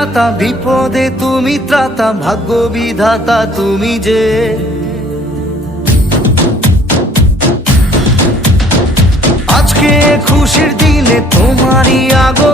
দাতা বিপদে তুমি ত্রাতা ভাগ্য বিধাতা তুমি যে আজকে খুশির দিনে তোমারই আগো